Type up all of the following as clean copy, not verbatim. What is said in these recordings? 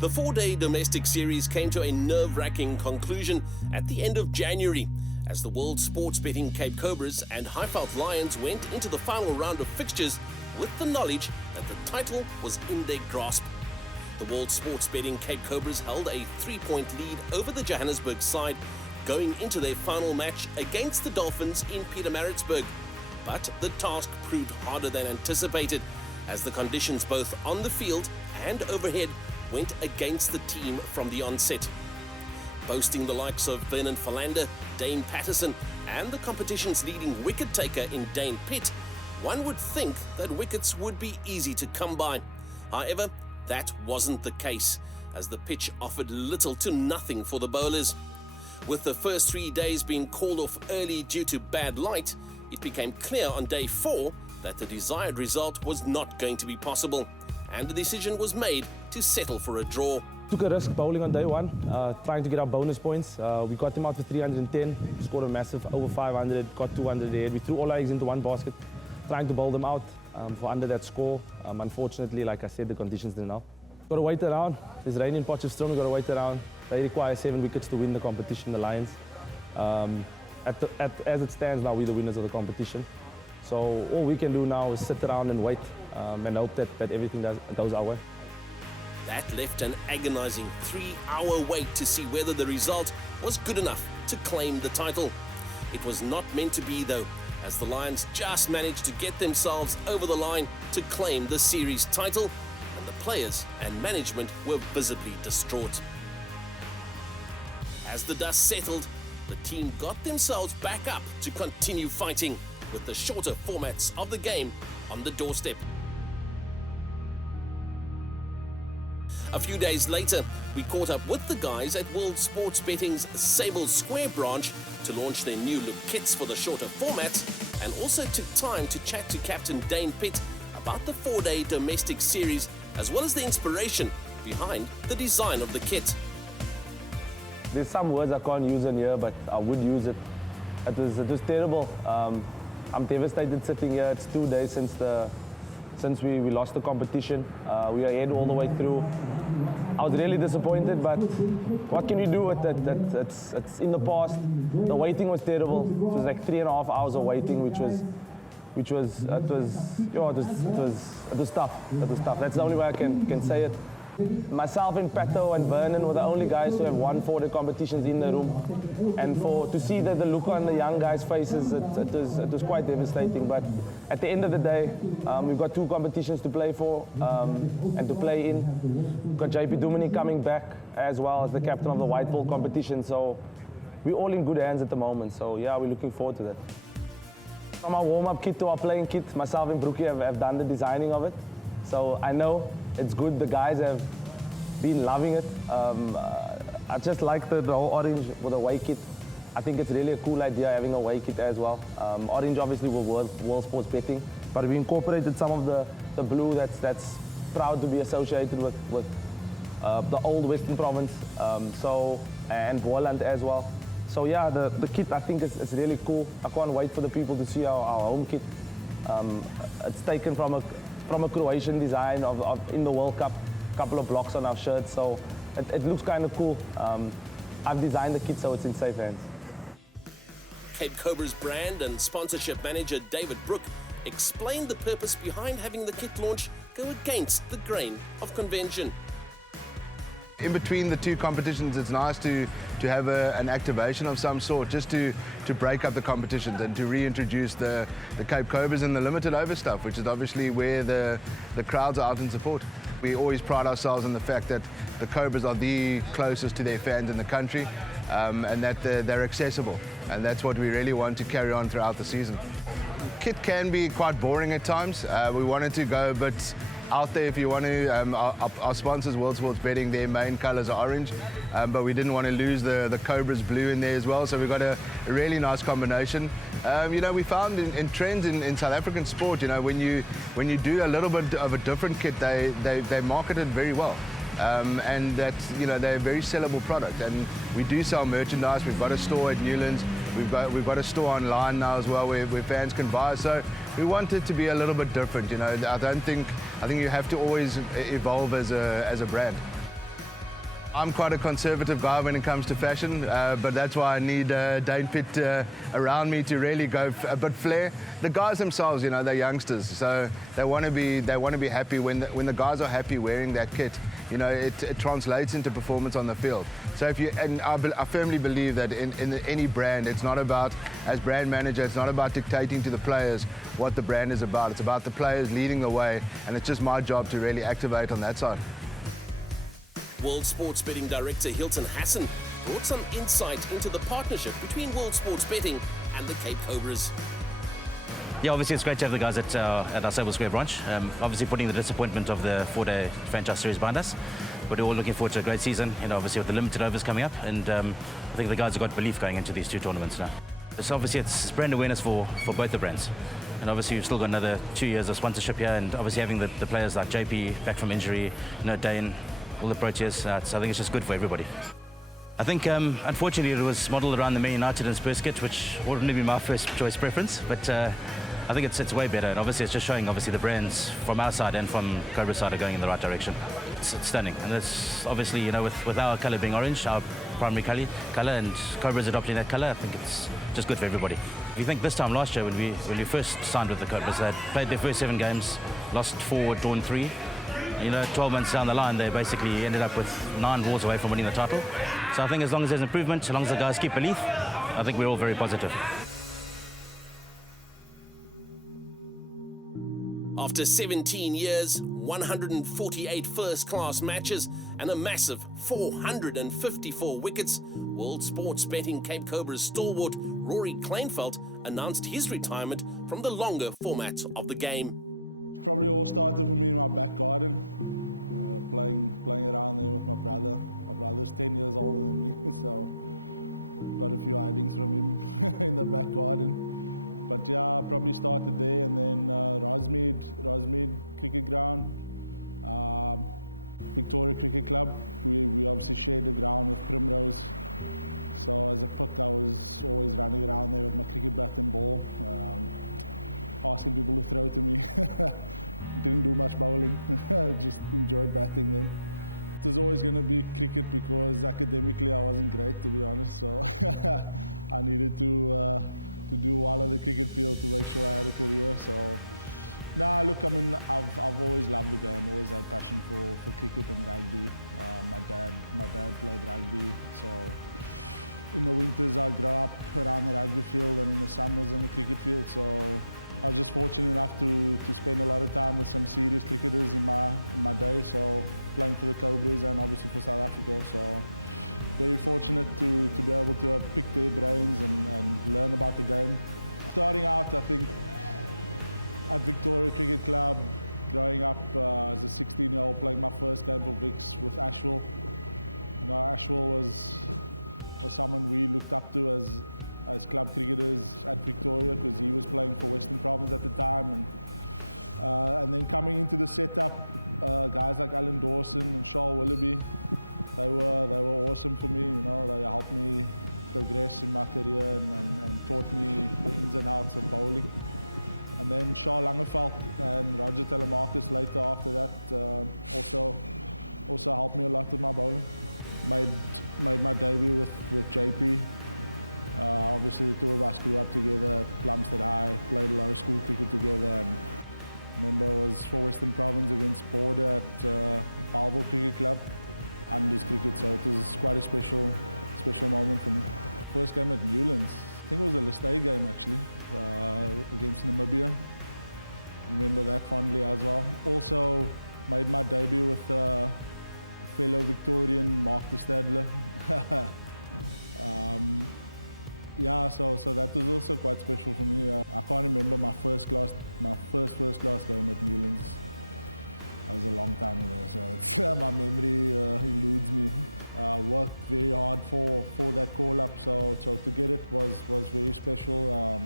The four-day domestic series came to a nerve-wracking conclusion at the end of January as the world sports betting Cape Cobras and Highveld Lions went into the final round of fixtures with the knowledge that the title was in their grasp. The world sports betting Cape Cobras held a 3-point lead over the Johannesburg side going into their final match against the Dolphins in Pietermaritzburg. But the task proved harder than anticipated as the conditions both on the field and overhead went against the team from the onset. Boasting the likes of Vernon Philander, Dane Patterson and the competition's leading wicket taker in Dane Pitt, one would think that wickets would be easy to come by. However, that wasn't the case, as the pitch offered little to nothing for the bowlers. With the first 3 days being called off early due to bad light, it became clear on day 4 that the desired result was not going to be possible, and the decision was made to settle for a draw. Took a risk bowling on day 1, trying to get our bonus points. We got them out for 310, scored a massive over 500, got 200 ahead. We threw all our eggs into one basket, trying to bowl them out for under that score. Unfortunately, like I said, the conditions didn't help. Got to wait around. There's rain in Potchefstroom, got to wait around. They require 7 wickets to win the competition, the Lions. As it stands now, we're the winners of the competition. So all we can do now is sit around and wait and hope that everything goes our way. That left an agonizing 3-hour wait to see whether the result was good enough to claim the title. It was not meant to be though, as the Lions just managed to get themselves over the line to claim the series title, and the players and management were visibly distraught. As the dust settled, the team got themselves back up to continue fighting, with the shorter formats of the game on the doorstep. A few days later, we caught up with the guys at World Sports Betting's Sable Square branch to launch their new look kits for the shorter formats, and also took time to chat to Captain Dane Pitt about the 4-day domestic series, as well as the inspiration behind the design of the kit. There's some words I can't use in here, but I would use it. It was terrible. I'm devastated sitting here. It's 2 days since we lost the competition. We are ahead all the way through. I was really disappointed, but what can you do with it? It's in the past. The waiting was terrible. It was like 3.5 hours of waiting, which was tough. It was tough. That's the only way I can say it. Myself and Pato and Vernon were the only guys who have won 4-day competitions in the room, and to see the look on the young guys' faces, it was quite devastating. But at the end of the day, we've got 2 competitions to play for and to play in. We've got JP Duminy coming back as well as the captain of the white ball competition, so we're all in good hands at the moment. So yeah, we're looking forward to that. From our warm-up kit to our playing kit, myself and Brookie have done the designing of it, so I know it's good. The guys have been loving it. I just like the whole orange with the away kit. I think it's really a cool idea having a away kit as well. Orange obviously will world sports betting, but we incorporated some of the blue that's proud to be associated with the old Western Province, and Boland as well. So yeah, the kit I think is really cool. I can't wait for the people to see our home kit. It's taken from a Croatian design in the World Cup, a couple of blocks on our shirts, so it looks kind of cool. I've designed the kit so it's in safe hands. Cape Cobra's brand and sponsorship manager David Brook explained the purpose behind having the kit launch go against the grain of convention. In between the 2 competitions, it's nice to have an activation of some sort, just to break up the competitions and to reintroduce the Cape Cobras and the limited over stuff, which is obviously where the crowds are out in support. We always pride ourselves on the fact that the Cobras are the closest to their fans in the country, and that they're accessible, and that's what we really want to carry on throughout the season. Kit can be quite boring at times. We wanted to go a bit out there, if you want to. Our sponsors, World Sports Betting, their main colours are orange, but we didn't want to lose the Cobras blue in there as well, so we got a really nice combination. We found in trends in South African sport, when you do a little bit of a different kit, they market it very well. And that's, they're a very sellable product, and we do sell merchandise. We've got a store at Newlands, we've got a store online now as well where fans can buy, so we want it to be a little bit different. I think you have to always evolve as a brand. I'm quite a conservative guy when it comes to fashion, but that's why I need Dane Pitt around me to really go a bit flair. The guys themselves, you know, they're youngsters, so they want to be happy. When the guys are happy wearing that kit, you know, it translates into performance on the field. So I firmly believe that in any brand, it's not about, as brand manager, it's not about dictating to the players what the brand is about. It's about the players leading the way, and it's just my job to really activate on that side. World Sports Betting Director Hilton Hassan brought some insight into the partnership between World Sports Betting and the Cape Cobras. Yeah, obviously it's great to have the guys at our Sable Square branch. Obviously putting the disappointment of the 4-day franchise series behind us. But we're all looking forward to a great season, you know, obviously with the limited overs coming up. And I think the guys have got belief going into these two tournaments now. So obviously it's brand awareness for both the brands. And obviously we've still got another 2 years of sponsorship here, and obviously having the players like JP back from injury, you know, Dane, all the Proteas, so I think it's just good for everybody. I think, unfortunately, it was modelled around the Man United and Spurs kit, which wouldn't be my first choice preference, but I think it's way better, and obviously it's just showing obviously the brands from our side and from Cobra side are going in the right direction. It's stunning, and it's obviously, you know, with our colour being orange, our primary colour, and Cobra's adopting that colour, I think it's just good for everybody. If you think this time last year when we first signed with the Cobras, they played their first 7 games, lost 4, drawn 3. You know, 12 months down the line, they basically ended up with 9 balls away from winning the title. So I think as long as there's improvement, as long as the guys keep belief, I think we're all very positive. After 17 years, 148 first-class matches, and a massive 454 wickets, World Sports Betting Cape Cobras stalwart Rory Kleinfeldt announced his retirement from the longer format of the game. Probably all started for me in my back garden, playing around there with my brother. My brother's 10 years older than me, so got a few hidings from him in the back garden. But yeah, I probably started there, and then Rosmead Cricket Ground, Victoria Cricket Club. We obviously shared the ground with Primrose. So as a pick, I was always running around there with my cricket bat and ball, asking people to throw to me. Didn't do much bowling, just enjoyed batting then. It was always going to be cricket because academically I wasn't great, to be honest, so I needed to do well on the cricket field to make sure I had a career. So, nah, look, I mean, I've always loved the game, always had passion for cricket and rugby. My dad played rugby, so in the winters I'd grow up around the rugby field, and in the summers on the cricket field, so I was just fortunate enough to spend a lot of time with some serious cricketers in my day, so playing for the Cobras and obviously for South Africa. So very fortunate to be able to have picked their brains and learn about the game. Starting out, I think, at Victoria Cricket Club, growing up as a 16-year-old, playing my first game for Vicks with Ashwell. You know, Ashwell was someone we looked up to as club cricketers at Victoria, because he was playing for Western Province at the time, and then coming into the setup, guys like Alan Dawson and Charles Willoughby, they were awesome for me. You know, they helped me progress in my career and taught me the ins and outs of bowling. And then Charles Langeveld and Roger Telemarcus later after that also helped me a lot with my bowling. Made my debut with JP. Obviously the two of us grew up together at Plumstead High, played a lot of school cricket together, and I remember I was for Western Province against Border at Bellville Cricket Club, Unders cricket, so it was quite a special moment for me. First game at Newlands, I think it was a List A game actually, against Namibia. Remember that fondly as well. Also made my debut with fellow Victorian Mark de Stadler. Yeah, so that was also quite special for me. I can't remember my first class game at Newlands. That was a long time ago, so it's, my memory eludes me. Worked very hard for that call up, so to get it was very special.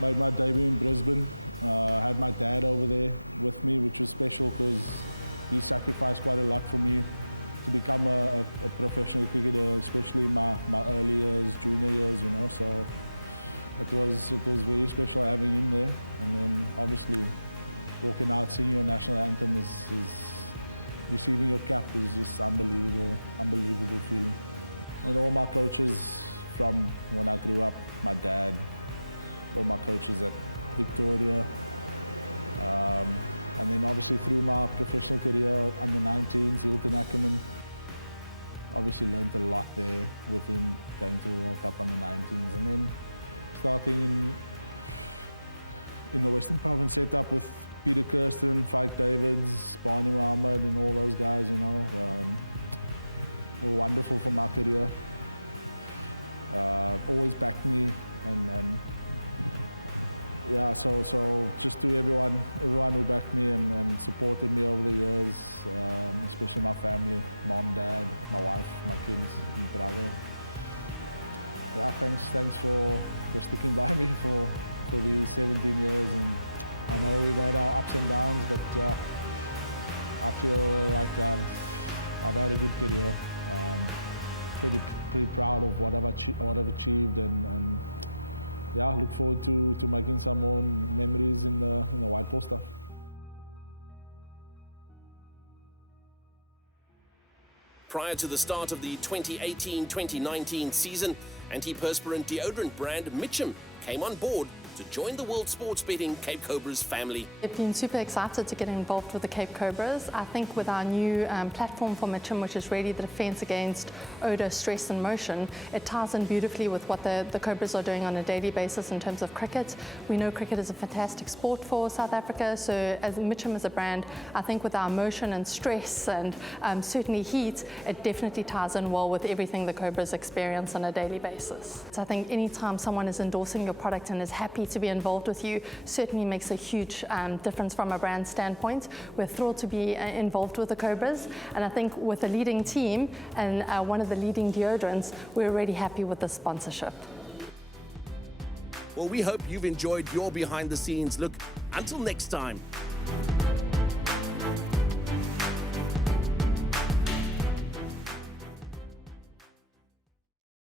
Made my debut in Brisbane. Had my dad over there with me, which was special because he sacrificed quite a lot for me to become a professional cricketer, especially in my early years, junior years, you know. So it was very special having him there, and then obviously walking out, singing your national anthem is receiving your cap is just unbelievable feeling. And all my coaches from when I grew up, my dad, all my coaches at Victoria, and then obviously through my professional career, under 19s, Hilton Ackerman, obviously learned a lot there with him going to the World Cup under 19s, and then starting in the Western Province setup with Peter Kirsten, Fike Davids, Barney Mohammed, and all those guys, you know, were wonderful for my career. Always backed me, and yeah, so just to everyone who backed me and supported me over the years, especially my family, mom, dad, my wife, my kids, and brother. Yeah, thanks for sticking by me for these 17 years, and I know we've had our ups and downs, but I feel like I've had a good career. Pretty proud of what I've achieved, and yeah, look forward to making some more memories in the white ball stuff. Prior to the start of the 2018-2019 season, antiperspirant deodorant brand Mitchum came on board to join the World Sports Betting Cape Cobras family. I've been super excited to get involved with the Cape Cobras. I think with our new platform for Mitchum, which is really the defense against odor, stress and motion, it ties in beautifully with what the Cobras are doing on a daily basis in terms of cricket. We know cricket is a fantastic sport for South Africa, so as Mitchum as a brand, I think with our motion and stress and certainly heat, it definitely ties in well with everything the Cobras experience on a daily basis. So I think anytime someone is endorsing your product and is happy to be involved with you, certainly makes a huge difference from a brand standpoint. We're thrilled to be involved with the Cobras, and I think with a leading team and one of the leading deodorants, we're really happy with the sponsorship. Well, we hope you've enjoyed your behind the scenes look. Until next time.